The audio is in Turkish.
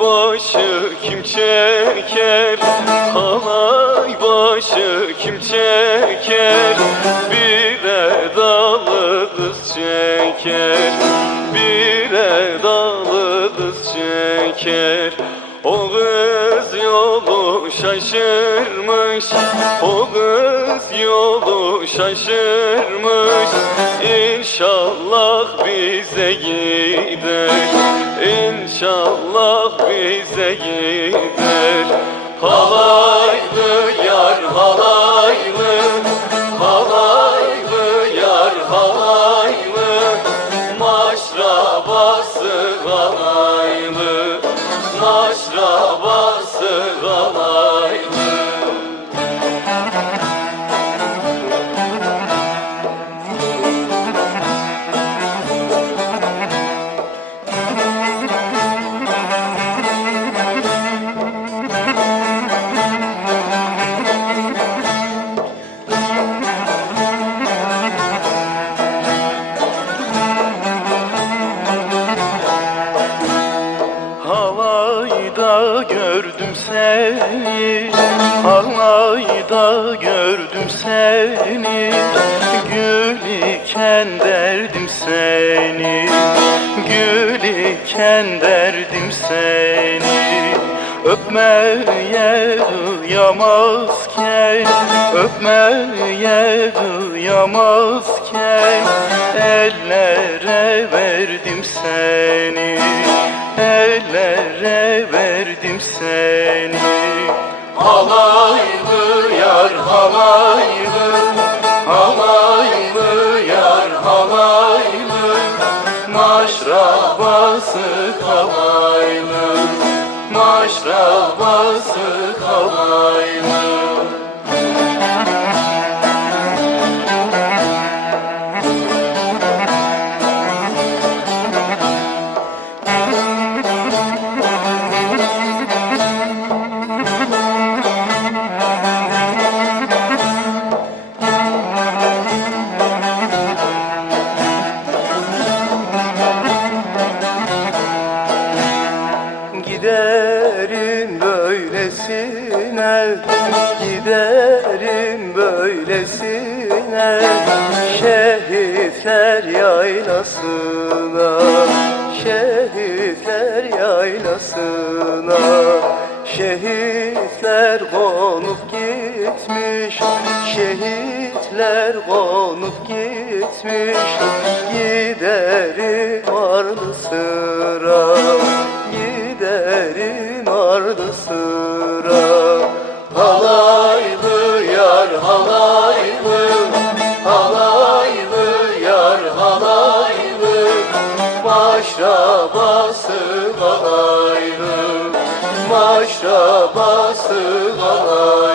başı kim çeker? Halay başı kim çeker? Bire dalı kız çeker. Bire dalı kız çeker. O kız yolu şaşırmış O kız yolu şaşırmış. İnşallah bize gider İnşallah bize gider. Halaylı yar halaylı Halaylı yar halaylı seni Halayda gördüm seni. Gül iken derdim seni Gül iken derdim seni. Öpmeye kıyamazken Öpmeye kıyamazken Ellere verdim seni. Ellere verdim seni. Halaylı yar halaylı Halaylı yar halaylı Maşrabası kalaylı Maşrabası böylesine Şehitler yaylasına Şehitler yaylasına. Şehitler konup gitmiş Şehitler konup gitmiş. Giderim ardı sıra Giderim ardı sıra Maşrabası halaylı